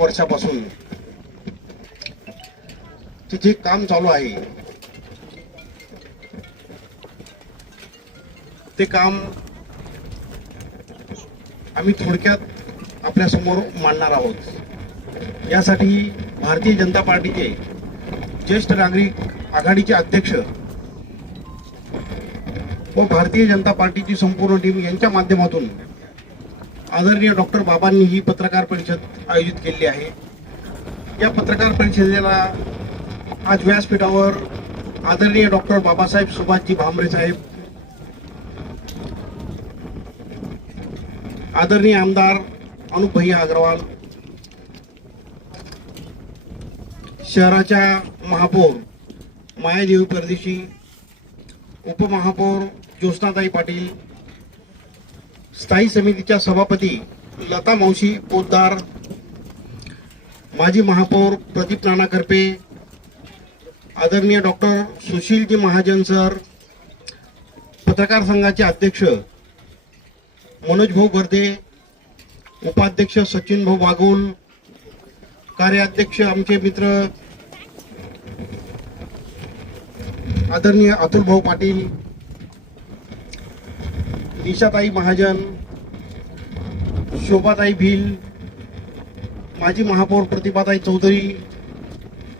वर्षापासून जे काम चालू आहे ते काम आम्ही थोडक्यात आपल्या समोर मांडणार आहोत। यासाठी भारतीय जनता पार्टीचे ज्येष्ठ नागरिक आघाडीचे अध्यक्ष व भारतीय जनता पार्टीची संपूर्ण टीम यांच्या माध्यमातून आदरणीय डॉक्टर बाबांनी ही पत्रकार परिषद आयोजित केली आहे। या पत्रकार परिषदेला आज व्यासपीठावर आदरणीय डॉक्टर बाबासाहेब सुभाषजी भामरे साहेब, आदरणीय आमदार अनुप भैया अग्रवाल, शहराच्या महापौर मायादेवी परदेशी, उपमहापौर ज्योत्स्नाताई पाटील, स्थायी समितीच्या सभापती लता मावशी पोद्दार, माजी महापौर प्रदीप नाना करपे, आदरणीय डॉक्टर सुशीलजी महाजन सर, पत्रकार संघाचे अध्यक्ष मनोज भाऊ गर्दे, उपाध्यक्ष सचिन भाऊ बागुल, कार्याध्यक्ष आमचे मित्र आदरणीय अतुल भाऊ पाटील, निशाताई महाजन, शोभाताई भील, माजी महापौर प्रतिभाताई चौधरी,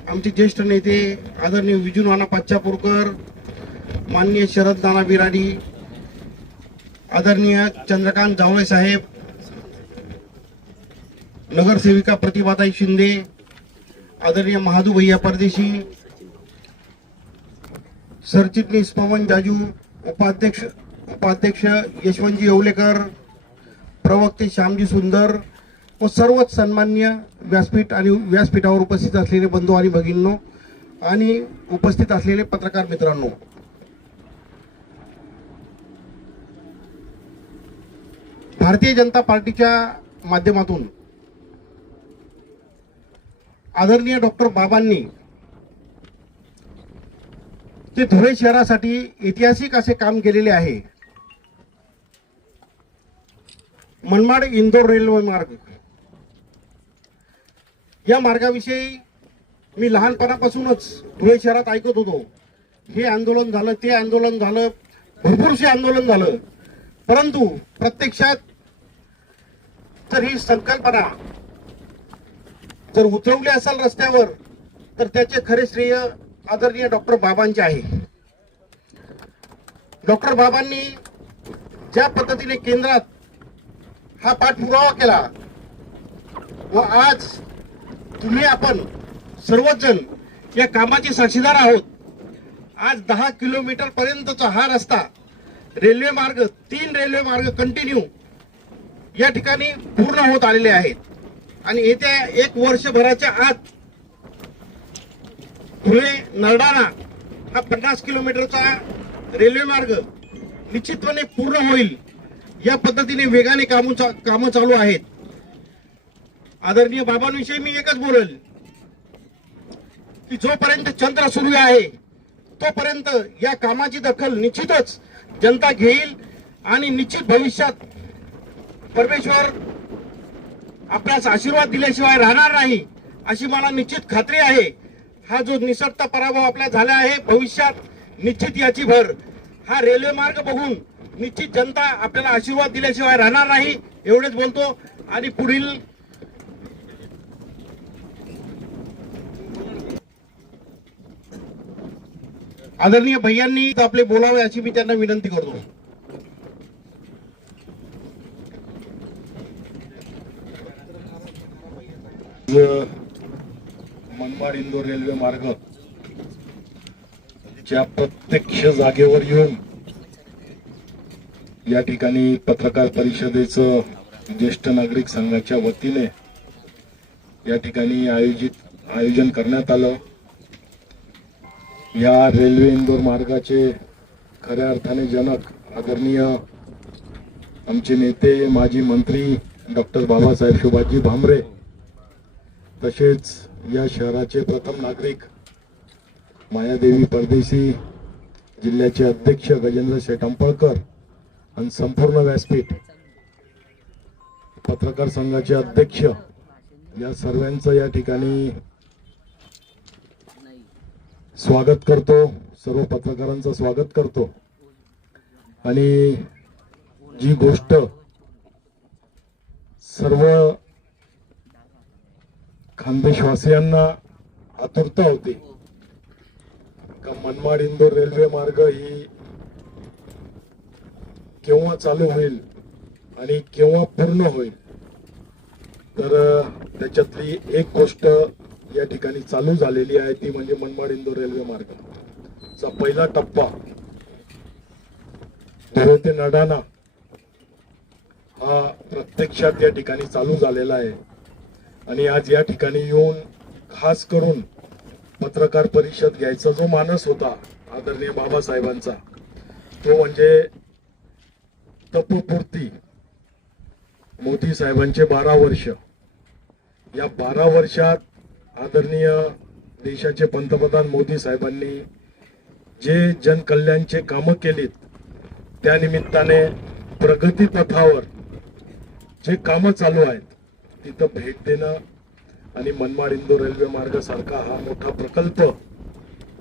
आमचे ज्येष्ठ नेते आदरणीय विजू नाना पाचापूरकर, माननीय शरद नाना बिराडी, आदरणीय चंद्रकांत जावळे साहेब, नगरसेविका प्रतिभाताई शिंदे, आदरणीय महादू भैया परदेशी, सरचिटणीस पवन जाजू, उपाध्यक्ष यशवंतजी येवलेकर, प्रवक्ते श्यामजी सुंदर व सर्वच सन्मान्य व्यासपीठ आणि व्यासपीठावर उपस्थित असलेले बंधू आणि भगिनींनो आणि उपस्थित असलेले पत्रकार मित्रांनो, भारतीय जनता पार्टीच्या माध्यमातून आदरणीय डॉक्टर बाबांनी ते धुळे शहरासाठी ऐतिहासिक असे काम केलेले आहे। मनमाड इंदोर रेल्वे मार्ग, या मार्गाविषयी मी लहानपणापासूनच धुळे शहरात ऐकत होतो। हे आंदोलन झालं, ते आंदोलन झालं, भरपूरसे आंदोलन झालं, परंतु प्रत्यक्षात तर ही संकल्पना जर उतरवली असेल रस्त्यावर तर त्याचे खरे श्रेय आदरणीय डॉक्टर बाबांचे आहे। डॉक्टर बाबांनी ज्या पद्धतीने केंद्रात हा पाठपुरावा केला व आज तुम्ही आपण सर्वच जण या कामाचे साक्षीदार आहोत। आज 10 किलोमीटर पर्यंतचा हा रस्ता रेल्वे मार्ग, 3 रेल्वे मार्ग कंटिन्यू या ठिकाणी पूर्ण होत आलेले आहेत आणि येत्या 1 वर्षभराच्या आत धुळे नरडाणा हा 50 किलोमीटरचा रेल्वे मार्ग निश्चितपणे पूर्ण होईल। या पद्धतीने वेगाने कामं चालू आहेत। आदरणीय बाबांविषयी मी एकच बोलेल की जोपर्यंत चंद्र सूर्य आहे तोपर्यंत या कामाची दखल निश्चितच जनता घेईल आणि निश्चित भविष्यात परमेश्वर आपल्यास आशीर्वाद दिल्याशिवाय राहणार नाही अशी मला निश्चित खात्री आहे। हा जो निसटता पराभव आपल्या झाला आहे, भविष्यात निश्चित याची भर हा रेल्वे मार्ग बघून निश्चित जनता आपल्याला आशीर्वाद दिल्याशिवाय राहणार नाही एवढेच बोलतो आणि पुढील आदरणीय भैयांनी आपले बोलावे अशी मी त्यांना विनंती करतो। मनमाड इंदोर रेल्वे मार्ग च्या प्रत्यक्ष जागेवर येऊन या ठिकाणी पत्रकार परिषदेचं ज्येष्ठ नागरिक संघाच्या वतीने या ठिकाणी आयोजन करण्यात आलं। या रेल्वे इंदोर मार्गाचे खऱ्या अर्थाने जनक आदरणीय आमचे नेते माजी मंत्री डॉक्टर बाबासाहेब सुभाषजी भामरे, तसेच या शहराचे प्रथम नागरिक मायादेवी परदेशी, जिल्ह्याचे अध्यक्ष गजेंद्र शेठ अंपळकर आणि संपूर्ण व्यासपीठ, पत्रकार संघाचे अध्यक्ष या सर्वांचं या ठिकाणी स्वागत करतो, सर्व पत्रकारांचं स्वागत करतो आणि जी गोष्ट सर्व खानदेशवासियांना आतुरता होती का मनमाड इंदोर रेल्वे मार्ग ही केव्हा चालू होईल आणि केव्हा पूर्ण होईल, तर त्याच्यातली एक गोष्ट या ठिकाणी चालू झालेली आहे, ती म्हणजे मनमाड इंदोर रेल्वे मार्गचा पहिला टप्पा धुळे ते नडाणा हा प्रत्यक्षात या ठिकाणी चालू झालेला आहे. आणि आज या ठिकाणी येऊन खास करून पत्रकार परिषद घ्यायचा जो मानस होता आदरणीय बाबासाहेबांचा, तो म्हणजे तपपूर्ती मोदी साहेबांचे 12 वर्ष. या 12 वर्षात आदरणीय देशाचे पंतप्रधान मोदी साहेबांनी जे जनकल्याणचे कामं केलीत, त्या निमित्ताने प्रगती पथावर जे कामं चालू आहेत तिथं भेट देणं आणि मनमाड इंदोर रेल्वे मार्ग सारखा हा मोठा प्रकल्प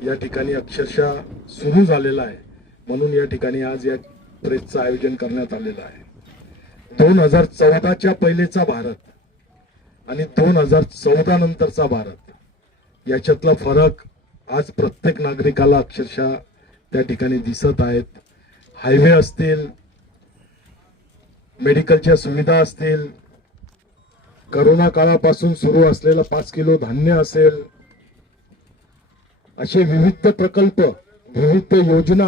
या ठिकाणी अक्षरशः सुरू झालेला आहे. म्हणून या ठिकाणी आज या प्रेसचं आयोजन करण्यात आलेलं आहे. 2014च्या पहिलेचा भारत आणि 2014 नंतरचा भारत याच्यातला फरक आज प्रत्येक नागरिकाला अक्षरशः त्या ठिकाणी दिसत आहेत. हायवे असतील, मेडिकलच्या सुविधा असतील, करोना काळापासून सुरू असलेलं 5 किलो धान्य असेल, असे विविध प्रकल्प, विविध योजना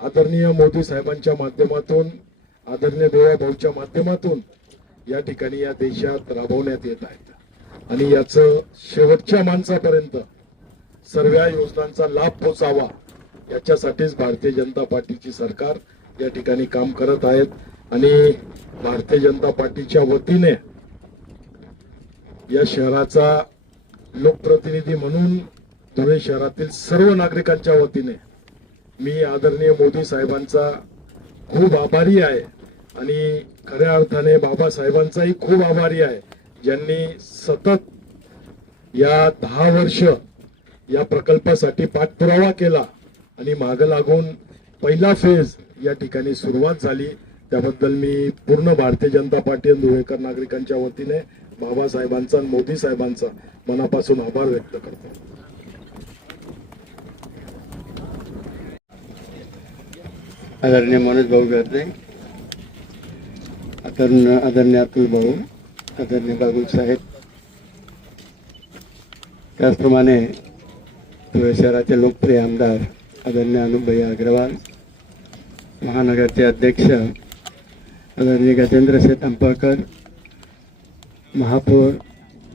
आदरणीय मोदी साहेबांच्या माध्यमातून, आदरणीय देवा भाऊच्या माध्यमातून या ठिकाणी या देशात राबवण्यात येत आहेत. आणि याचं शेवटच्या माणसापर्यंत सर्व योजनांचा लाभ पोचावा याच्यासाठीच भारतीय जनता पार्टीची सरकार या ठिकाणी काम करत आहेत. आणि भारतीय जनता पार्टीच्या वतीने या शहराचा लोकप्रतिनिधी म्हणून धुळे शहरातील सर्व नागरिकांच्या वतीने मी आदरणीय मोदी साहेबांचा खूप आभारी आहे आणि खऱ्या अर्थाने बाबासाहेबांचाही खूप आभारी आहे, ज्यांनी सतत या 10 वर्ष या प्रकल्पासाठी पाठपुरावा केला आणि मागे लागून पहिला फेज या ठिकाणी सुरुवात झाली. त्याबद्दल मी पूर्ण भारतीय जनता पार्टी आणि धुळेकर नागरिकांच्या वतीने बाबासाहेबांचा आणि मोदी साहेबांचा मनापासून आभार व्यक्त करतो. आदरणीय मनोज भाऊ गर्जे, आदरणीय अतुल भाऊ, आदरणीय बागुल साहेब, त्याचप्रमाणे धुळे शहराचे लोकप्रिय आमदार आदरणीय अनुपभाई अग्रवाल, महानगरचे अध्यक्ष आदरणीय गजेंद्र शेठ अंपळकर, महापौर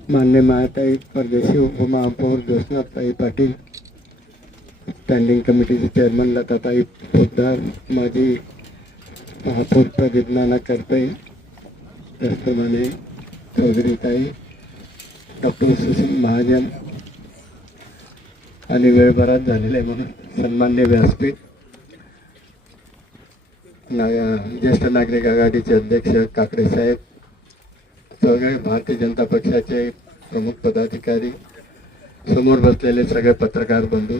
मान्य मायाताई परदेशी, उपमहापौर ज्योत्स्नाताई पाटील, स्टँडिंग कमिटीचे चेअरमन लताताई पोद्दार, माजी महापौर प्रदीप नाना करपे, त्याचप्रमाणे चौधरीताई, डॉक्टर सुशील महाजन आणि वेळ बराच झालेला आहे म्हणून सन्मान्य व्यासपीठ, ज्येष्ठ नागरिक आघाडीचे अध्यक्ष काकडे साहेब, सगळे भारतीय जनता पक्षाचे प्रमुख पदाधिकारी, समोर बसलेले सगळे पत्रकार बंधू,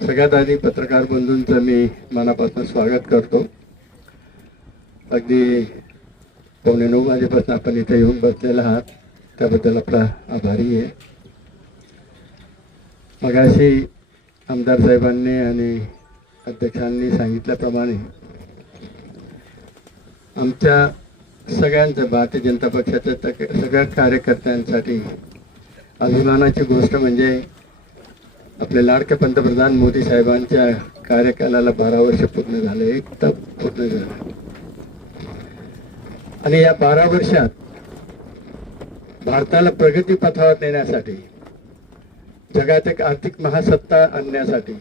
सगळ्यात आधी पत्रकार बंधूंचं मी मनापासून स्वागत करतो. अगदी 8:45 वाजेपासून आपण इथे येऊन बसलेला आहात, त्याबद्दल आपला आभारी आहे. मगाशी आमदार साहेबांनी आणि अध्यक्षांनी सांगितल्याप्रमाणे आमच्या सगळ्यांचं, भारतीय जनता पक्षाच्या सगळ्या कार्यकर्त्यांसाठी अभिमानाची गोष्ट म्हणजे आपले लाडके पंतप्रधान मोदी साहेबांच्या कार्यकालाला 12 वर्ष पूर्ण झाले, एक टप पूर्ण झालं. आणि या 12 वर्षात भारताला प्रगती पथावर नेण्यासाठी, जगात एक आर्थिक महासत्ता आणण्यासाठी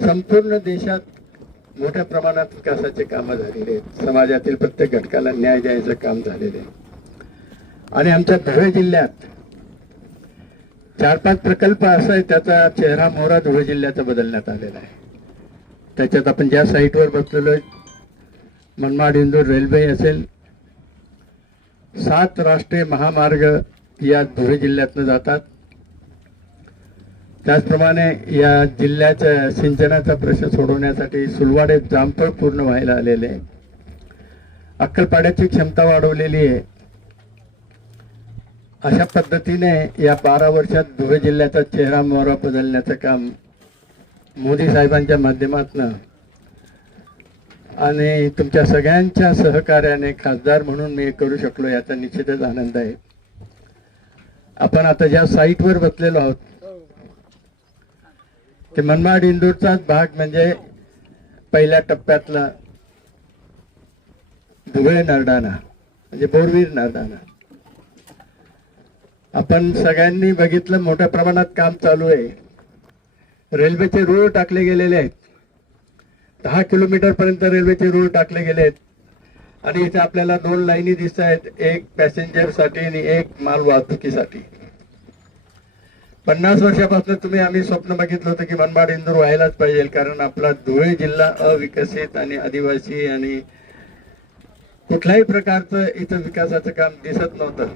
संपूर्ण देशात मोठ्या प्रमाणात विकासाचे कामं झालेले आहेत. समाजातील प्रत्येक घटकाला न्याय द्यायचं काम झालेलं आहे. आणि आमच्या धुळे जिल्ह्यात 4-5 प्रकल्प असा आहे, त्याचा चेहरा मोहरा धुळे जिल्ह्याचा बदलण्यात आलेला आहे. त्याच्यात आपण ज्या साईटवर बसलेलो आहे, मनमाड इंदोर रेल्वे असेल, 7 राष्ट्रीय महामार्ग या धुळे जिल्ह्यातनं जातात. त्याचप्रमाणे या जिल्ह्याच्या सिंचनाचा प्रश्न सोडवण्यासाठी सुलवाडे जामफळ पूर्ण व्हायला आलेले आहे. अक्कलपाड्याची क्षमता वाढवलेली आहे. अशा पद्धतीने या 12 वर्षात धुळे जिल्ह्याचा चेहरा मोहरा बदलण्याचं काम मोदी साहेबांच्या माध्यमातून आणि तुमच्या सगळ्यांच्या सहकार्याने खासदार म्हणून मी करू शकलो याचा निश्चितच आनंद आहे. आपण आता ज्या साईटवर बसलेलो आहोत की मनमाड इंदूरचाच भाग म्हणजे पहिल्या टप्प्यातला धुळे नरडाणा म्हणजे बोरवीर नरडाणा आपण सगळ्यांनी बघितलं. मोठ्या प्रमाणात काम चालू आहे. रेल्वेचे रूळ टाकले गेलेले आहेत. 10 किलोमीटर पर्यंत रेल्वेचे रूळ टाकले गेले आहेत आणि इथे आपल्याला 2 लाईनी दिसत आहेत, एक पॅसेंजर साठी आणि एक माल वाहतुकीसाठी. 50 वर्षापासून आम्ही स्वप्न बघितलं होतं की मनमाड इंदूर व्हायलाच पाहिजे, कारण आपला धुळे जिल्हा अविकसित आणि आदिवासी आणि कुठल्याही प्रकारचं इथं विकासाचं काम दिसत नव्हतं.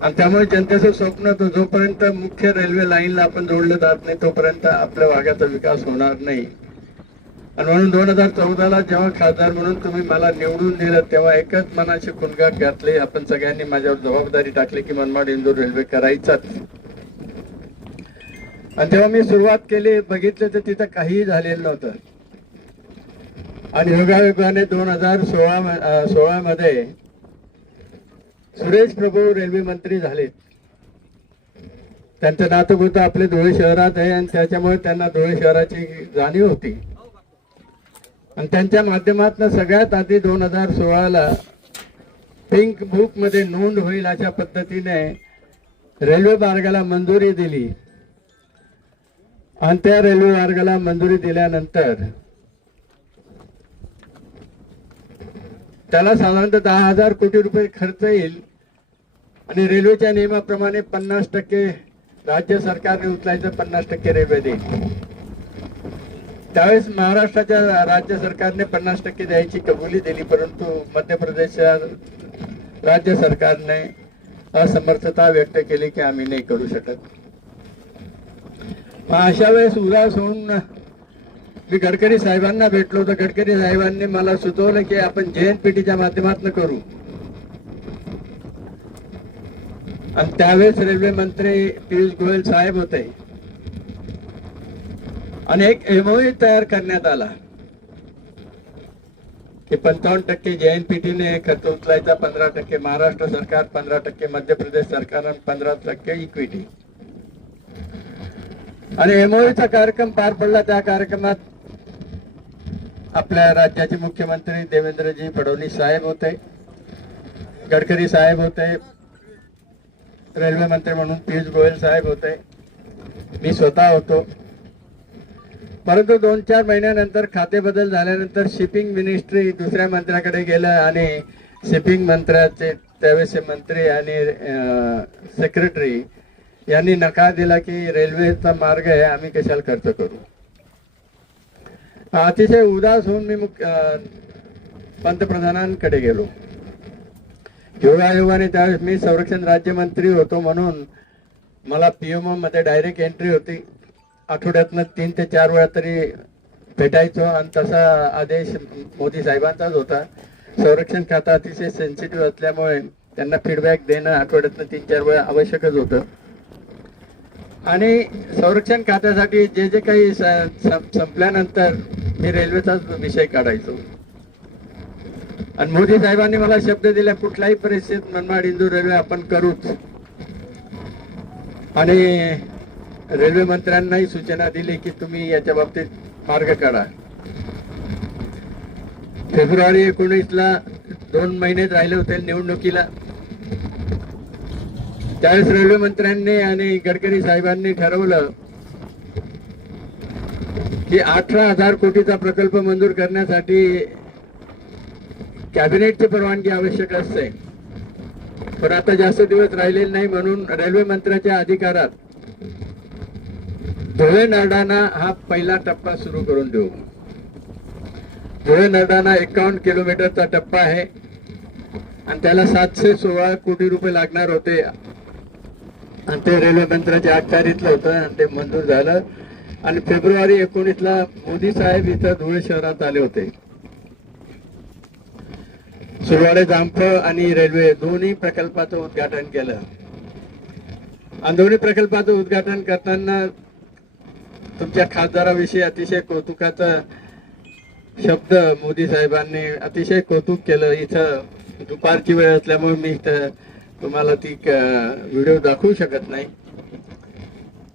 आणि त्यामुळे जनतेचं स्वप्न होतं जोपर्यंत मुख्य रेल्वे लाईनला आपण जोडलं जात नाही तोपर्यंत आपल्या भागाचा विकास होणार नाही. आणि म्हणून 2014ला जेव्हा खासदार म्हणून तुम्ही मला निवडून दिलं तेव्हा एकच मनाची खुणगाट घातली. आपण सगळ्यांनी माझ्यावर जबाबदारी टाकली की मनमाड इंदूर रेल्वे करायचाच. आणि तेव्हा मी सुरुवात केली, बघितलं तर तिथं काहीही झालेलं नव्हतं. आणि योगायोगाने 2016 मध्ये सुरेश प्रभू रेल्वे मंत्री झालेत. त्यांचं नातं आपले धुळे शहरात आहे आणि त्याच्यामुळे त्यांना धुळे शहराची जाणीव होती. आणि त्यांच्या माध्यमातून सगळ्यात आधी 2016ला पिंक बुक मध्ये नोंद होईल अशा पद्धतीने रेल्वे मार्गाला मंजुरी दिली. आणि त्या रेल्वे मार्गाला मंजुरी दिल्यानंतर त्याला साधारणतः 10,000 कोटी रुपये खर्च येईल आणि रेल्वेच्या नियमाप्रमाणे 50% राज्य सरकारने उचलायचं, 50% रेल्वे देईल. त्यावेळेस महाराष्ट्राच्या राज्य सरकारने 50% द्यायची कबुली दिली, परंतु मध्य प्रदेशच्या राज्य सरकारने असमर्थता व्यक्त केली की आम्ही नाही करू शकत. अशा वेळेस उदास होऊन मी गडकरी साहेबांना भेटलो तर गडकरी साहेबांनी मला सुचवलं की आपण JNPTच्या माध्यमातून करू. आणि त्यावेळेस रेल्वे मंत्री पियुष गोयल साहेब होते आणि एक MOU तयार करण्यात आला की 55% JNPTने खर्च उचलायचा, 15% महाराष्ट्र सरकार, 15% मध्य प्रदेश सरकार आणि 15% इक्विटी. आणि MOUचा कार्यक्रम पार पडला. त्या कार्यक्रमात आपल्या राज्याचे मुख्यमंत्री देवेंद्रजी फडणवीस साहेब होते, गडकरी साहेब होते, रेल्वे मंत्री म्हणून पियुष गोयल साहेब होते, मी स्वतः होतो. परंतु 2-4 महिन्यानंतर खाते बदल झाल्यानंतर शिपिंग मिनिस्ट्री दुसऱ्या मंत्र्याकडे गेलं आणि शिपिंग मंत्र्याचे त्यावेळेचे मंत्री आणि सेक्रेटरी यांनी नकार दिला की रेल्वेचा मार्ग आहे, आम्ही कशाला खर्च करू. अतिशय उदास होऊन मी पंतप्रधानांकडे गेलो. योगायोगाने त्यावेळेस मी संरक्षण राज्यमंत्री होतो म्हणून मला PMO मध्ये डायरेक्ट एंट्री होती. आठवड्यातनं 3 ते 4 वेळा तरी भेटायचो आणि तसा आदेश मोदी साहेबांचाच होता. संरक्षण खाता अतिशय सेन्सिटिव्ह असल्यामुळे त्यांना फीडबॅक देणं आठवड्यातनं 3-4 वेळा आवश्यकच होतं. आणि संरक्षण खात्यासाठी जे काही संपल्यानंतर मी रेल्वेचाच विषय काढायचो. आणि मोदी साहेबांनी मला शब्द दिला कुठल्याही परिस्थितीत मनमाड इंदूर रेल्वे आपण करूच. आणि रेल्वे मंत्र्यांनाही सूचना दिली की तुम्ही याच्या बाबतीत मार्ग काढा. फेब्रुवारी 19ला 2 महिनेच राहिले होते निवडणुकीला. त्यावेळेस रेल्वे मंत्र्यांनी आणि गडकरी साहेबांनी ठरवलं की 18,000 कोटीचा प्रकल्प मंजूर करण्यासाठी कॅबिनेटची परवानगी आवश्यक असते. पण आता जास्त दिवस राहिलेले नाही म्हणून रेल्वे मंत्र्याच्या अधिकारात धुळे नरडाणा हा पहिला टप्पा सुरू करून देऊ. धुळे नरडाणा 51 किलोमीटरचा टप्पा आहे. आणि त्याला 716 कोटी रुपये लागणार होते आणि ते रेल्वे मंत्र्याच्या अखत्यारीतलं होतं आणि ते मंजूर झालं. आणि फेब्रुवारी 19ला मोदी साहेब इथं धुळे शहरात आले होते. सुरवाडे जामफ आणि रेल्वे दोन्ही प्रकल्पाचं उद्घाटन केलं. आणि दोन्ही प्रकल्पाचं उद्घाटन करताना तुमच्या खासदाराविषयी अतिशय कौतुकाचा शब्द मोदी साहेबांनी अतिशय कौतुक केलं. इथं दुपारची वेळ असल्यामुळे मी इथं तुम्हाला ती व्हिडिओ दाखवू शकत नाही,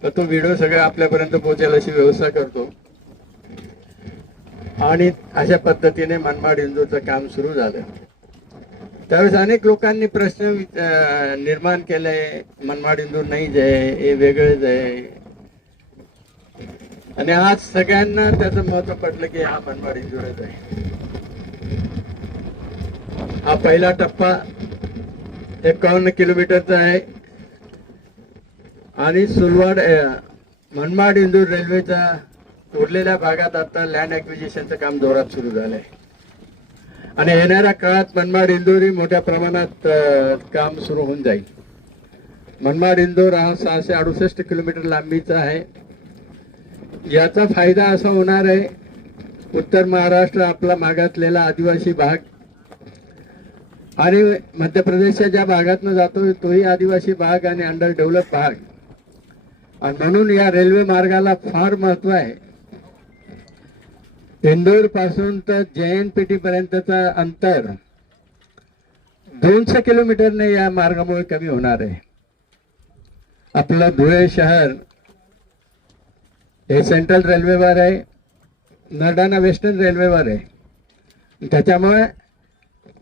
तर तो व्हिडिओ सगळा आपल्यापर्यंत पोहोचेल अशी व्यवस्था करतो. आणि अशा पद्धतीने मनमाड इंदूरचं काम सुरू झालं. त्यावेळेस अनेक लोकांनी प्रश्न निर्माण केले, मनमाड इंदूर नाहीच आहे, हे वेगळंच आहे. आणि आज सगळ्यांना त्याचं महत्व पडलं की हा मनमाड इंदूरच आहे. हा पहिला टप्पा 51 किलोमीटरचा आहे आणि सुलवाड मनमाड इंदूर रेल्वेचा उरलेल्या भागात आता लँड ॲक्विजिशनचं काम जोरात सुरू झालंय. आणि येणाऱ्या काळात मनमाड इंदूर ही मोठ्या प्रमाणात काम सुरू होऊन जाईल. मनमाड इंदूर हा 668 किलोमीटर लांबीचा आहे. याचा फायदा असा होणार आहे, उत्तर महाराष्ट्र आपला मागासलेला आदिवासी भाग आणि मध्य प्रदेशच्या ज्या भागातनं जातो तोही आदिवासी भाग आणि अंडर डेव्हलप भाग, आणि म्हणून या रेल्वे मार्गाला फार महत्व आहे. इंदूर पासून तर JNPT पर्यंतचा अंतर 200 किलोमीटरने या मार्गामुळे कमी होणार आहे. आपलं धुळे शहर हे सेंट्रल रेल्वेवर आहे, नरडाणा वेस्टर्न रेल्वेवर आहे. त्याच्यामुळे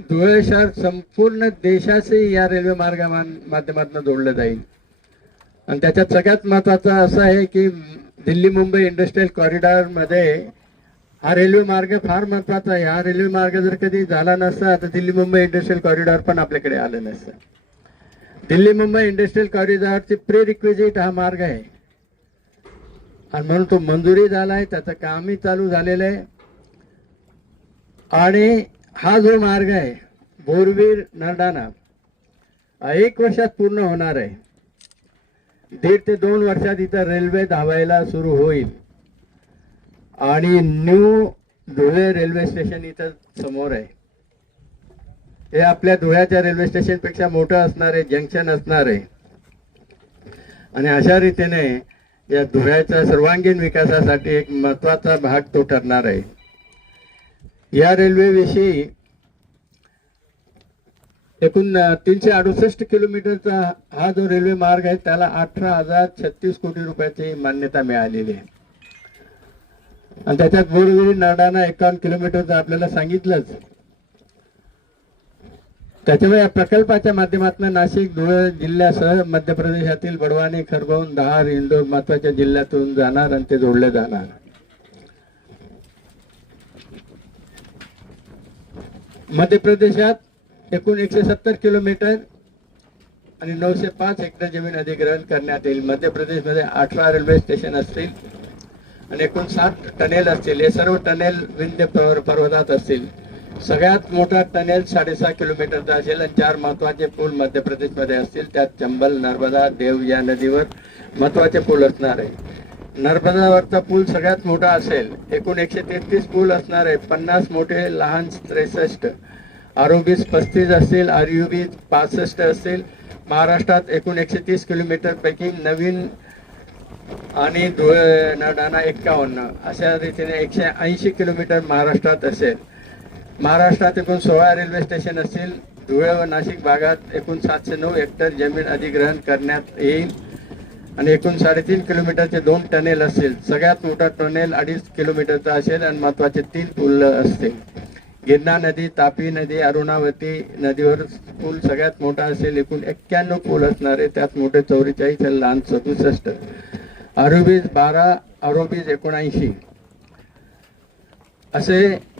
धुळे शहर संपूर्ण देशाशी या रेल्वे माध्यमातून जोडलं जाईल. आणि त्याच्यात सगळ्यात महत्त्वाचं असं आहे की दिल्ली मुंबई इंडस्ट्रियल कॉरिडॉरमध्ये हा रेल्वे मार्ग फार महत्त्वाचा आहे. हा रेल्वे मार्ग जर कधी झाला नसता तर दिल्ली मुंबई इंडस्ट्रियल कॉरिडॉर पण आपल्याकडे आलं नसतं. दिल्ली मुंबई इंडस्ट्रियल कॉरिडॉरची प्री-रिक्विजिट हा मार्ग आहे आणि म्हणून तो मंजुरी झाला आहे, त्याचं कामही चालू झालेलं आहे. आणि हा जो मार्ग आहे बोरवीर नरडाणा 1 वर्षात पूर्ण होणार आहे. 1.5 ते 2 वर्षात इथं रेल्वे धावायला सुरू होईल. आणि न्यू धुळे रेल्वे स्टेशन इथं समोर आहे. हे आपल्या धुळ्याच्या रेल्वे स्टेशन पेक्षा मोठं असणार आहे, जंक्शन असणार आहे. आणि अशा रीतीने या धुळ्याच्या सर्वांगीण विकासासाठी एक महत्त्वाचा भाग तो ठरणार आहे. या रेल्वेविषयी एकूण 368 किलोमीटरचा हा जो रेल्वे मार्ग आहे त्याला 18,036 कोटी रुपयाची मान्यता मिळालेली आहे. आणि त्याच्यात बोरविरी नरडाणा 51 किलोमीटरचं आपल्याला सांगितलंच. त्याच्यामुळे या प्रकल्पाच्या माध्यमातून नाशिक धुळे जिल्ह्यासह मध्य प्रदेशातील बडवानी खरगोन धार इंदोर महत्वाच्या जिल्ह्यातून जाणार आणि ते जोडले जाणार. मध्य प्रदेशात एकूण 170 किलोमीटर आणि 905 हेक्टर जमीन अधिग्रहण करण्यात येईल. मध्य प्रदेशमध्ये 18 रेल्वे स्टेशन असतील आणि एकूण 7 टनेल असतील. हे सर्व टनेल विंध्य पर्वतात असतील. सगळ्यात मोठा टनेल 6.5 किलोमीटरचा असेल आणि 4 महत्वाचे पूल मध्य प्रदेशमध्ये असतील. त्यात चंबल नर्मदा देव या नदीवर महत्वाचे पूल असणार आहे. नर्मदावरचा पूल सगळ्यात मोठा असेल. एकूण 133 पूल असणार आहे. 50 मोठे, लहान 63, आरओबीज 35 असतील, आरयूबी 65 असतील. महाराष्ट्रात एकूण 130 किलोमीटर पैकी नवीन आणि धुळे नरडाणा 51 अशा रीतीने 180 किलोमीटर महाराष्ट्रात असेल. महाराष्ट्रात एकूण 16 रेल्वे स्टेशन असतील. धुळे व नाशिक भागात एकूण 709 हेक्टर जमीन अधिग्रहण करण्यात येईल आणि एकूण 3.5 किलोमीटरचे 2 टनेल असतील. सगळ्यात मोठा टनेल 2.5 किलोमीटरचा असेल आणि महत्वाचे 3 पूल असतील. गिरणा नदी, तापी नदी, अरुणावती नदीवर पूल सगळ्यात मोठा असेल. एकूण 91 पूल असणार आहे. त्यात मोठे 44 आणि लहान 67. आरोबीज 12, आरोबीज 79 असे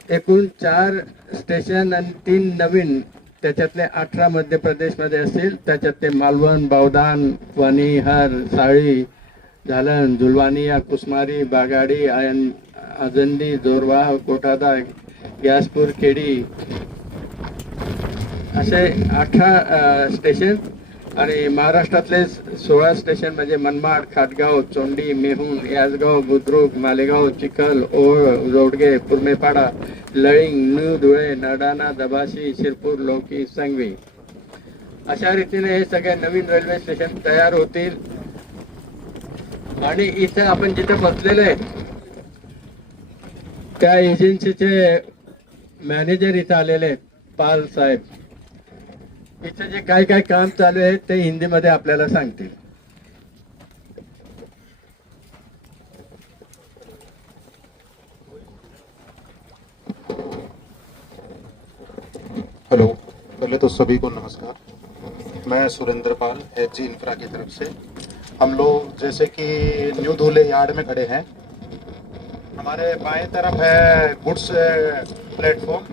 एकूण 4 स्टेशन आणि 3 नवीन, त्याच्यातले 18 मध्य प्रदेशमध्ये असतील. त्याच्यात ते मालवण, बावदान, वणी, हर, साळी, झालन, झुलवानिया, कुसमारी, बागाडी, आजंदी, जोरवाह, कोठादा, गॅसपूर, खेडी असे 18 स्टेशन आणि महाराष्ट्रातले 16 स्टेशन म्हणजे मनमाड, खाटगाव, चोंडी, मेहूण, यासगाव, बुद्रुक, मालेगाव, चिखल, ओळ, जोडगे, पुरमेपाडा, लळिंग, न्यू धुळे, नडाणा, दबाशी, शिरपूर, लौकी, सांगवी अशा रीतीने हे सगळे नवीन रेल्वे स्टेशन तयार होतील. आणि इथं आपण जिथे बसलेले आहे त्या एजन्सीचे मॅनेजर इथं आलेले आहेत, पाल साहेब. इथं जे काय काय काम चालू आहे ते हिंदीमध्ये आपल्याला सांगतील. हेलो, पहले तो सभी को नमस्कार. मैं सुरेंद्र पाल HG इंफ्रा की तरफ से. हम लोग जैसे कि न्यू धुले यार्ड में खड़े हैं. हमारे बाएं तरफ है गुड्स प्लेटफॉर्म,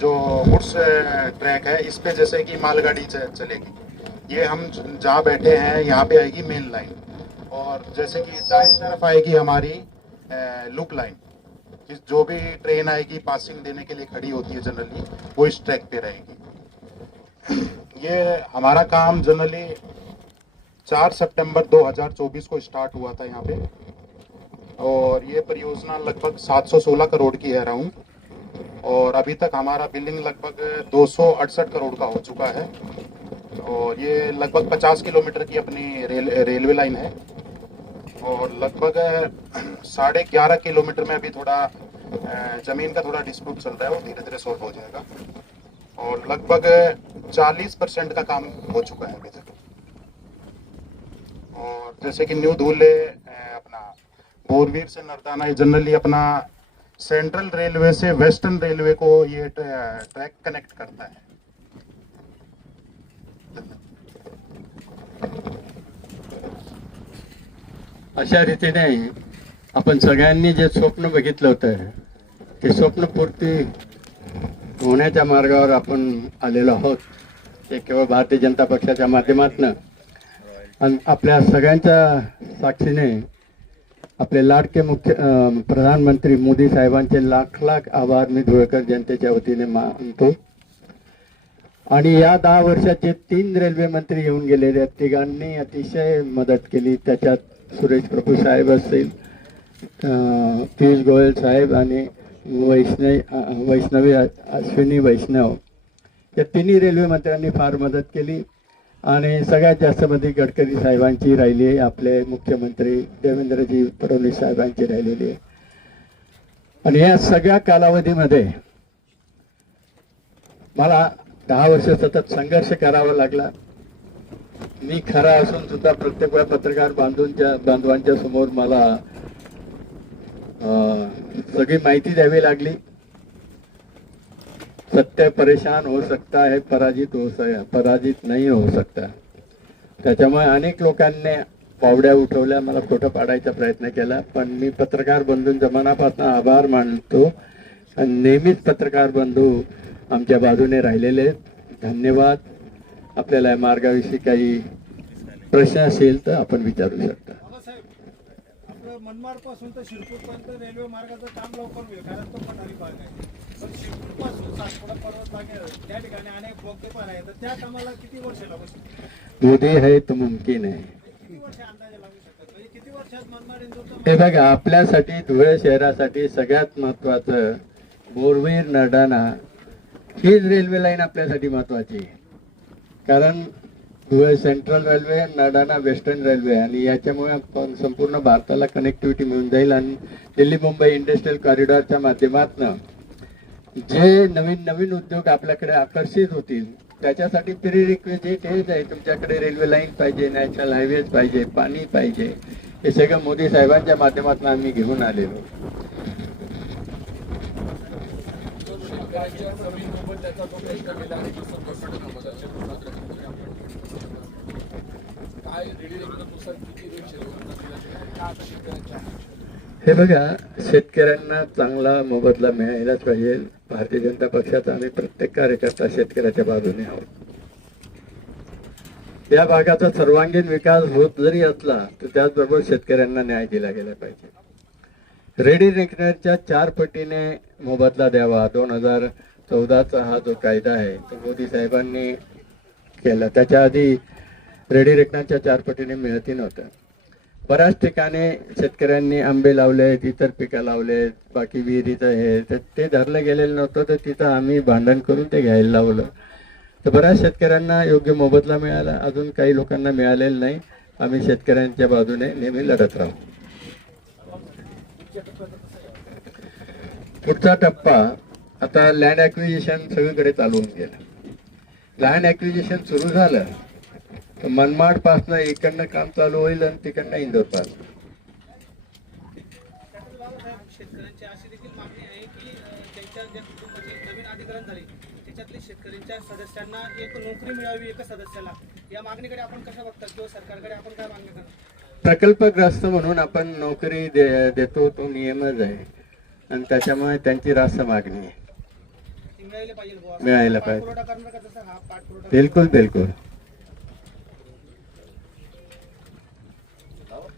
जो गुड्स ट्रैक है. इस पे जैसे कि मालगाड़ी चलेगी. ये हम जहाँ बैठे हैं यहाँ पे आएगी मेन लाइन, और जैसे कि दाईं तरफ आएगी हमारी लूप लाइन. जो भी ट्रेन आएगी पासिंग देने के लिए खड़ी होती है जनरली, वो इस ट्रैक पे रहेगी. ये हमारा काम जनरली 4 सितंबर 2024 को स्टार्ट हुआ था यहाँ पे, और ये परियोजना लगभग 716 करोड़ की है अराउंड. और अभी तक हमारा बिलिंग लगभग 268 करोड़ का हो चुका है. और ये लगभग 50 किलोमीटर की अपनी रेलवे लाइन है, और लगभग 11.5 किलोमीटर में अभी थोड़ा जमीन का थोड़ा डिस्प्यूट चल रहा है, वो धीरे धीरे सॉल्व हो जाएगा. और लगभग 40% का काम हो चुका है अभी तक. और जैसे कि न्यू धुले अपना बोरवीर से नरदाना, जनरली अपना सेंट्रल रेलवे से वेस्टर्न रेलवे को ये ट्रैक कनेक्ट करता है. अशा रीतीने आपण सगळ्यांनी जे स्वप्न बघितलं होतं ते स्वप्नपूर्ती होण्याच्या मार्गावर आपण आलेलो आहोत. ते केवळ भारतीय जनता पक्षाच्या माध्यमातून आणि आपल्या सगळ्यांच्या साक्षीने आपले लाडके प्रधानमंत्री मोदी साहेबांचे लाख लाख आभार मी धुळेकर जनतेच्या वतीने मानतो. आणि या 10 वर्षाचे 3 रेल्वे मंत्री येऊन गेलेले आहेत. तिघांनी अतिशय मदत केली. त्याच्यात सुरेश प्रभू साहेब असतील, पियुष गोयल साहेब आणि वैष्णवी अश्विनी वैष्णव, या तिन्ही रेल्वे मंत्र्यांनी फार मदत केली. आणि सगळ्यात जास्त मदत गडकरी साहेबांची राहिली आहे, आपले मुख्यमंत्री देवेंद्रजी फडणवीस साहेबांची राहिलेली आहे. आणि या सगळ्या कालावधीमध्ये मला 10 वर्ष सतत संघर्ष करावा लागला. मी खरा असून सुद्धा प्रत्येक वेळा पत्रकार बांधवांच्या समोर मला सगळी माहिती द्यावी लागली. सत्य परेशान हो सकता है, पराजित नहीं हो सकता. त्याच्यामुळे अनेक लोकांनी पावड्या उठवल्या, मला खोटं पाडायचा प्रयत्न केला. पण मी पत्रकार बंधूंचा मनापासून आभार मानतो. आणि नेहमीच पत्रकार बंधू आमच्या बाजूने राहिलेले. धन्यवाद. आपल्याला या मार्गाविषयी काही प्रश्न असेल तर आपण विचारू शकता. आपलं मनमाड पासून तर शिरपूर पर्यंत रेल्वे मार्गाचं काम लवकर होईल, कारण तो पठारी भाग आहे. पण शिरपूर पासून सातपुडा पर्वत लागेल त्या ठिकाणी अनेक बोगदे पण आहे, तर त्या कामाला किती वर्ष लागू शकतात? मोदी है तो मुमकिन है. किती वर्ष अंदाजे लागू शकतात? म्हणजे किती वर्षात मनमाड इंदूरचं हे बघा, आपल्यासाठी धुळे शहरासाठी सगळ्यात महत्वाचं बोरवीर नरडाणा हीच रेल्वे लाईन आपल्यासाठी महत्वाची आहे. कारण Dhule central railway, Nardana western railway, आणि याच्यामुळे आपण संपूर्ण भारताला कनेक्टिव्हिटी मिळून जाईल. आणि दिल्ली मुंबई इंडस्ट्रियल कॉरिडॉरच्या माध्यमातून जे नवीन नवीन उद्योग आपल्याकडे आकर्षित होतील त्याच्यासाठी प्रिरिक्विजिट हेच आहे. तुमच्याकडे रेल्वे लाईन पाहिजे, नॅशनल हायवेज पाहिजे, पाणी पाहिजे. हे सगळं मोदी साहेबांच्या माध्यमातून आम्ही घेऊन आलेलो. हे बघा, शेतकऱ्यांना चांगला मोबदला मिळायलाच पाहिजे. भारतीय जनता पक्षाचा आम्ही प्रत्येक कार्यकर्ता शेतकऱ्याच्या बाजूने आहोत. या भागाचा सर्वांगीण विकास होत जरी असला तर त्याचबरोबर शेतकऱ्यांना न्याय दिला गेला पाहिजे. रेडी रेकनरच्या 4 पटीने मोबदला द्यावा. 14चा हा जो कायदा आहे तो मोदी साहेबांनी केला. त्याच्या आधी रेडी रेकनाच्या 4 पटीने मिळतही नव्हतं. बऱ्याच ठिकाणी शेतकऱ्यांनी आंबे लावलेत, इतर पिकं लावलेत, बाकी विहिरीचं हे तर ते धरलं गेलेलं नव्हतं, तर तिथं आम्ही भांडण करून ते घ्यायला लावलं. तर बऱ्याच शेतकऱ्यांना योग्य मोबदला मिळाला, अजून काही लोकांना मिळालेला नाही. आम्ही शेतकऱ्यांच्या बाजूने नेहमी लढत राहू. पुढचा टप्पा आता लँड ॲक्विजिशन सगळीकडे चालू होऊन गेलं. लँड ॲक्विजिशन सुरू झालं तर मनमाड पासनं इकडनं काम चालू होईल आणि तिकडनं इंदोर पास. शेतकऱ्यांची अशी देखील मागणी आहे की त्यांच्या ज्या कुटुंबाची नवीन अधिग्रहण झाले त्याच्यातले शेतकऱ्यांच्या सदस्यांना एक नोकरी मिळावी एका सदस्याला. या मागणीकडे आपण कशा बघता किंवा सरकारकडे आपण काय मागणी करणार? प्रकल्पग्रस्त म्हणून आपण नोकरी देतो तो नियमच आहे आणि त्याच्यामुळे त्यांची रास्त मागणी आहे. ती मिळायला पाहिजे बुवा. मिळायला पाहिजे. पाठपुरावा करणार का तसं हा पाठपुरावा? बिलकुल बिलकुल.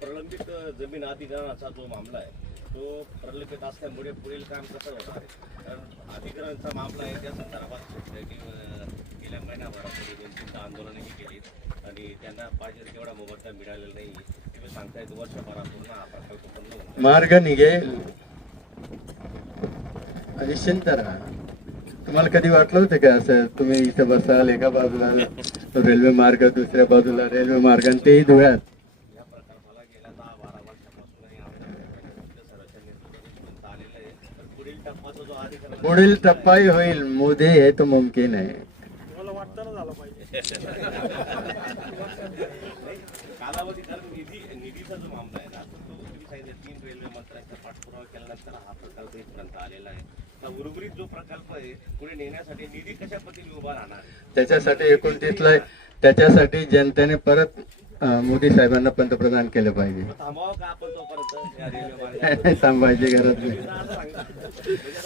प्रलंबित जमीन अधिग्रहणाचा जो मामला आहे तो प्रलंबित असल्यामुळे पुढील काम कसं होणार आहे? कारण अधिग्रहणाचा मामला आहे त्या संदर्भात शेतकऱ्यांनी गेल्या महिन्याभरामध्ये 2-3 आंदोलनही केली आणि त्यांना पाहिजे तेवढा मोबदला मिळालेला नाही. तुम्ही सांगतायत वर्षभरापूर्ण हा प्रकल्प बंद होणार. मार्ग निघेल, निश्चिंत राहा. तुम्हाला कधी वाटलं होतं का असं तुम्ही इथं बसाल एका बाजूला रेल्वे मार्ग, दुसऱ्या बाजूला रेल्वे मार्ग आणि तेही धुळ्यात? या प्रकल्पाला गेल्या 10-12 वर्षापासूनही आमच्या सर्वांच्या नेतृत्वात आलेलं आहे. तर पुढील टप्पाचा जो अधिग्रहण पुढील टप्पाही होईल. मोदी हे तो मुमकिन आहे. मला वाटतं ना झालं पाहिजे. कालावधी कारण निधीचा जो मामला आहे ना तो तुम्ही सांगितलं 3 रेल्वे मंत्र्यांचा पाठपुरावा केल्यानंतर हा प्रकल्प इथपर्यंत आलेला आहे. हा उर्वरित जो प्रकल्प आहे पुढे नेण्यासाठी निधी कशा पद्धतीने उभा राहणार आहे? त्याच्यासाठी 29ला त्याच्यासाठी जनतेने परत मोदी साहेबांना पंतप्रधान केलं पाहिजे. थांबावं का आपण तोपर्यंत या रेल्वे मार्गावर? थांबायची गरज नाही.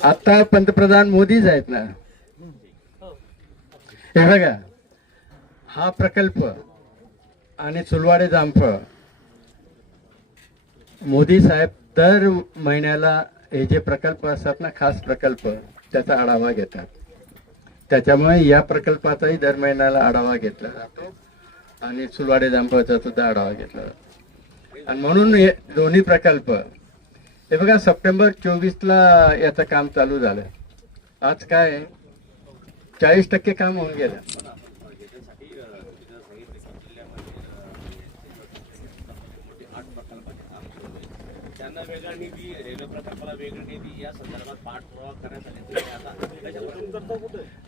आता पंतप्रधान मोदीच आहेत ना. हे बघा, हा प्रकल्प आणि सुलवाडे जामफळ मोदी साहेब दर महिन्याला हे जे प्रकल्प असतात ना, खास प्रकल्प, त्याचा आढावा घेतात. त्याच्यामुळे या प्रकल्पाचाही दर महिन्याला आढावा घेतला जातो आणि सुलवाडे जामफळचा सुद्धा आढावा घेतला जातो. आणि म्हणून हे दोन्ही प्रकल्प, हे बघा, सप्टेंबर 24ला याचं काम चालू झालं. आज काय 40% काम होऊन गेलं. याच्यासाठी तिथं सांगितलं की जिल्ह्यामध्ये 8 प्रकल्पाचे काम सुरू आहे. त्यांना वेगळा निधी, रेल्वे प्रकल्पाला वेगळा निधी, या संदर्भात पाठपुरावा करण्यासाठी तुम्ही आता त्याच्यावर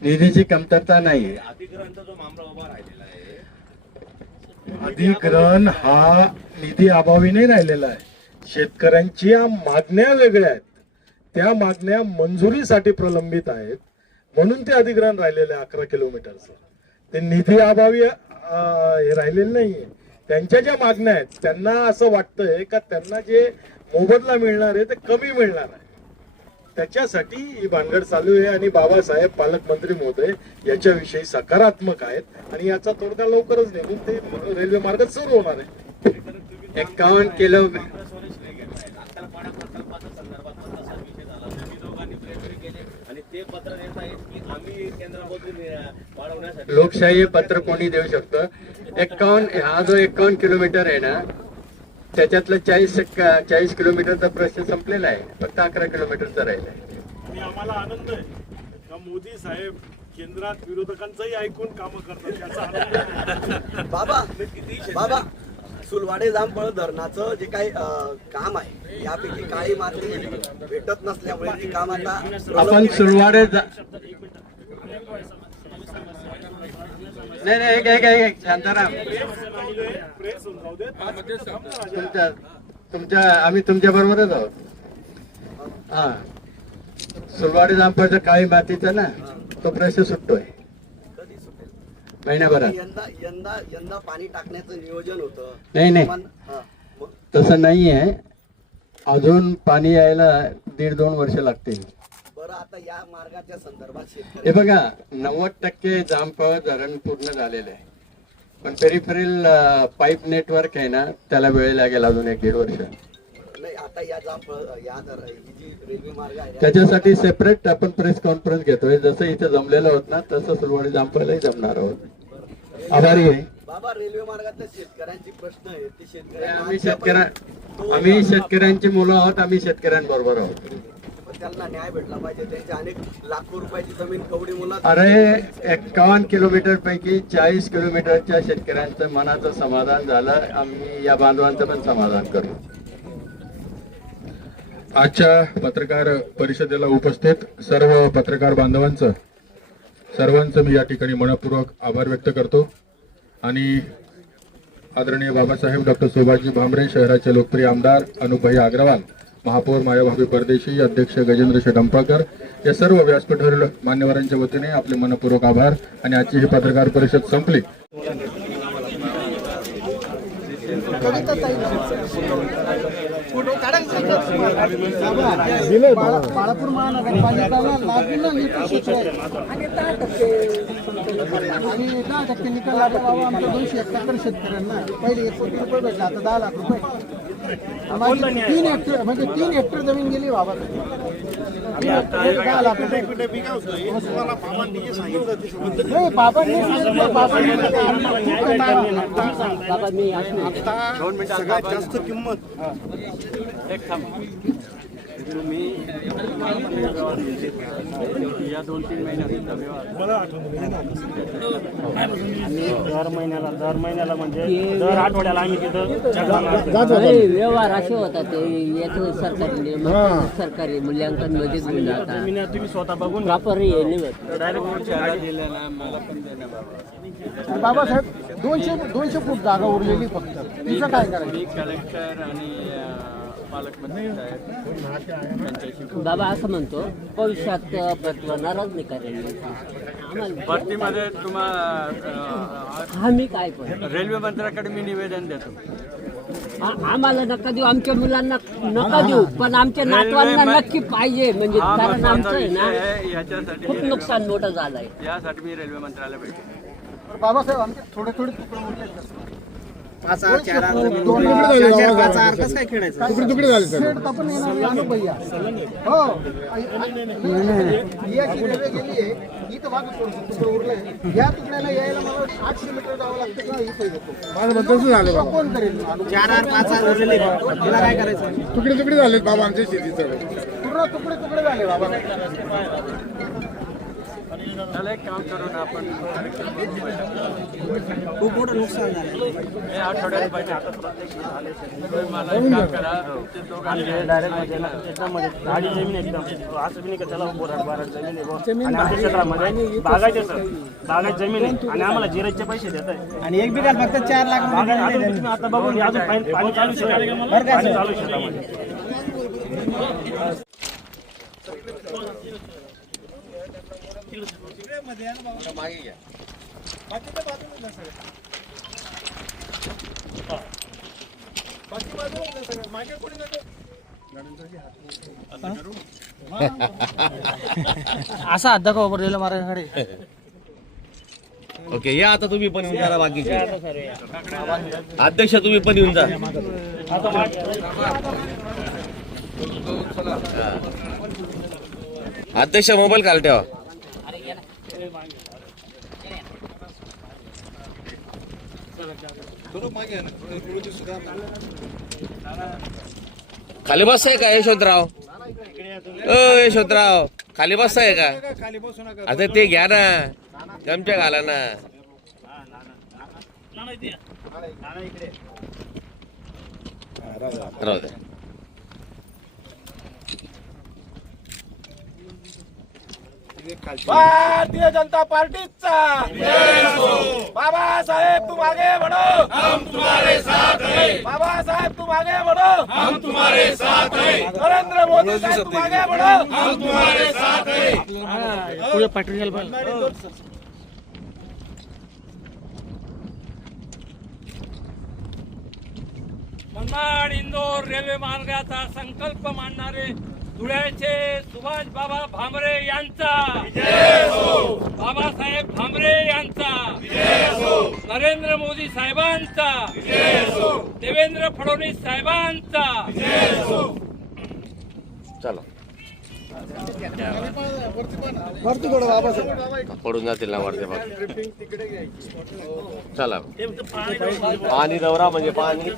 निधीची कमतरता नाही. अधिग्रहणचा जो मामला उभा राहिलेला आहे अधिग्रहण हा निधी अभावी नाही राहिलेला आहे. शेतकऱ्यांच्या मागण्या वेगळ्या आहेत. त्या मागण्या मंजुरीसाठी प्रलंबित आहेत म्हणून ते अधिग्रहण राहिलेलं आहे 11 किलोमीटरचं. ते निधी अभावी हे राहिलेलं नाहीये. त्यांच्या ज्या मागण्या आहेत त्यांना असं वाटतंय का त्यांना जे मोबदला मिळणार आहे ते कमी मिळणार आहे. त्याच्यासाठी ही भानगड चालू आहे आणि बाबासाहेब पालकमंत्री महोदय याच्याविषयी सकारात्मक आहेत आणि याचा तोडगा लवकरच निघून ते रेल्वे मार्ग सुरू होणार आहे. 51 किलोमीटर काँग्रेसवाले श्रेय घेत आहेत. अक्कलपाडा प्रकल्पाच्या संदर्भात पण तसा विषय झाला. तुम्ही दोघांनी प्रयत्न केले आणि ते पत्र देत आहेत की आम्ही केंद्रामधून वाढवण्यासाठी. लोकशाही पत्र कोणी देऊ शकतं. 51 हा जो 51 किलोमीटर आहे ना, त्याच्यातलं 40 किलोमीटरचा प्रश्न संपलेला आहे. फक्त 11 किलोमीटरचा राहिला आहे. आणि आम्हाला आनंद आहे का मोदी साहेब केंद्रात विरोधकांचंही ऐकून कामं करतात याचा आनंद आहे. बाबा सुलवाडे जामफळ धरणाचं जे काही काम आहे यापैकी काही माती भेटत नसल्यामुळे ती काम आता आपण सुलवाडे नाही एक शांताराम, प्रेस होऊन जाऊ दे. आम्ही तुमच्या बरोबरच आहोत. हा, सुलवाडे जामफळचं काळी मातीचा ना तो प्रश्न सुटतोय कधी सुटेल? महिन्याभरात. यंदा पाणी टाकण्याचं नियोजन होतं. नाही हा, मग तसं नाही आहे. अजून पाणी यायला 1.5-2 वर्ष लागतील. बरं, आता या मार्गाच्या संदर्भात हे शेतकरी बघा, 90% जामफळ धरण पूर्ण झालेलं आहे. पण पेरिफेरल पाईप नेटवर्क आहे ना, त्याला वेळ लागेल अजून 1-1.5 वर्ष. नाही, आता आता या ही जी रेल्वे मार्ग आहे त्याच्यासाठी सेपरेट आपण प्रेस कॉन्फरन्स घेतोय. जसं इथे जमलेलं होत ना तसं सुलवाडी जामपळलाही जमणार आहोत. आभारी आहे. बाबा रेल्वे मार्गातल्या शेतकऱ्यांची प्रश्न आहे ते आम्ही शेतकऱ्यांची मुलं आहोत. आम्ही शेतकऱ्यांबरोबर आहोत. त्यांना न्याय भेटला पाहिजे. त्यांची अनेक लाखो रुपयाची जमीन कवडी मुलं. अरे 51 किलोमीटर पैकी 40 किलोमीटरच्या शेतकऱ्यांचं मनाचं समाधान झालं. आम्ही या बांधवांचं पण समाधान करू. आजच्या पत्रकार परिषदेला उपस्थित सर्व पत्रकार बांधवांचं सर्वांचं मी या ठिकाणी मनपूर्वक आभार व्यक्त करतो. आणि आदरणीय बाबासाहेब डॉक्टर सुभाषजी भामरे, शहराचे लोकप्रिय आमदार अनुपभाई अग्रवाल, महापौर मायाभाभी परदेशी, अध्यक्ष गजेंद्र शेठ अंपाकर या सर्व व्यासपीठावरील मान्यवरांच्या वतीने आपले मनपूर्वक आभार. आणि आजची ही पत्रकार परिषद संपली. बाळापूर महानगरपालिकेला लागून ना नीट सूत्र आहे आणि 10% निकाल लागला बाबा. आमच्या 271 शेतकऱ्यांना पहिले 1 कोटी रुपये भेटला, आता 10 लाख रुपये. आम्हाला 3 हेक्टर म्हणजे 3 हेक्टर जमीन गेली बाबा. 10 लाख रुपये. नाही बाबांनी सांगितलं, बाबांनी सगळ्यात जास्त किंमत या 2-3 महिन्यात दर महिन्याला म्हणजे दर आठवड्याला आम्ही व्यवहार असे होता ते याचं सरकारी मूल्यांकन मध्ये घेऊन जातात. तुम्ही स्वतः बघून प्रॉपर हे निवड बाबासाहेब 200 फूट जागा उरलेली फक्त. तिचं काय करायचं? कलेक्टर आणि पालकमंत्री साहेब बाबा असं म्हणतो भविष्यात नाराज नाही करायला भरतीमध्ये तुम्हाला आम्ही काय पण रेल्वे मंत्र्याकडे मी निवेदन देतो. आम्हाला नका देऊ, आमच्या मुलांना नका देऊ, पण आमच्या नातवांना नक्की पाहिजे. म्हणजे कारण आमचं आहे ना याच्यासाठी खूप नुकसान मोठं झालंय. यासाठी मी रेल्वे मंत्र्याला भेटतो. बाबासाहेब आमचे थोडे तुकडे उरले. तुकडे झाले सर. आपण भैया हो याची रेल्वे गेली आहे इथं बाजू तुकडे उरले. या तुकड्याला यायला मला 800 मीटर जावं लागतं का इथे येतो. माझं बद्दल झालं. कोण करेल? 4-5 उरलेले तुला काय करायचं? तुकडे झाले बाबा आमच्या शेतीचं. पूर्ण तुकडे झाले बाबा. त्याला एक काम करून आपण खूप मोठं नुकसान झालं. हे आठवड्यात पाहिजे. मला एक काम करा, ते दोघांचे डायरेक्ट म्हणजे ना त्याच्यामध्ये गाडी जमीन एकदम असं बी नाही का त्याला बारा जमीन आहे. आणि आमच्या क्षेत्रामध्ये बागायचे सर बागायत जमीन आहे आणि आम्हाला जिरायचे पैसे देत आहे. आणि एक बिघात फक्त 4 लाख. तुम्ही आता बघून अजून पाणी चालू शेतामध्ये चालू शेतामध्ये. मागे घ्या. असा हद्दा का वापरलेला मार्गाकडे. ओके या आता तुम्ही पण येऊन जा बाकीचे अध्यक्ष तुम्ही पण येऊन जा. अध्यक्ष मोबाईल खाली ठेवा. खाली बस आहे का यशवंतराव? यशवंतराव खाली बस आहे का? आता ते घ्या ना गमच्या घाला ना. राहू दे. भारतीय जनता पार्टीचा बाबासाहेब तुम आगे बढ़ो हम तुम्हारे साथ हैं. बाबासाहेब तुम आगे बढ़ो हम तुम्हारे साथ हैं. नरेंद्र मोदी साहेब तुम आगे बढ़ो हम तुम्हारे साथ हैं. पुढे पाटील मनमाड इंदोर रेल्वे मार्गाचा संकल्प मांडणारे धुळ्याचे सुभाष बाबा भामरे यांचा बाबासाहेब भामरे यांचा नरेंद्र मोदी साहेबांचा देवेंद्र फडणवीस साहेबांचा चला वरती थोडं बाबा पडून जातील ना वरती बघ. चला पाणी दौरा म्हणजे पाणी.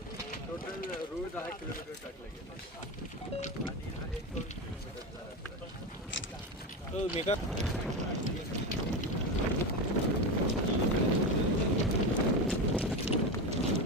रोड 10 किलोमीटर टाकला गेला आणि हा 1-2 किलोमीटर.